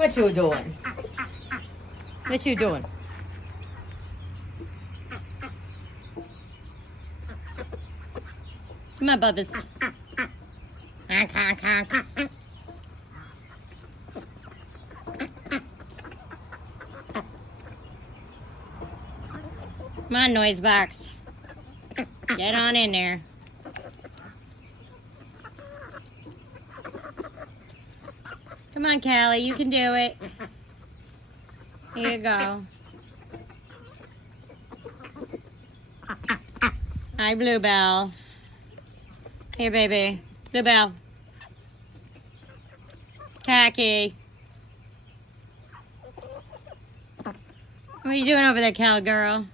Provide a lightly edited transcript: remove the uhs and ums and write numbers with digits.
What you doing? What you doing? Come on, Bubba's. Honk, honk, honk. Come on, noise box. Get on in there. Come on, Callie, you can do it. Here you go. Hi, Bluebell. Here, baby. Bluebell. Khaki. What are you doing over there, cowgirl?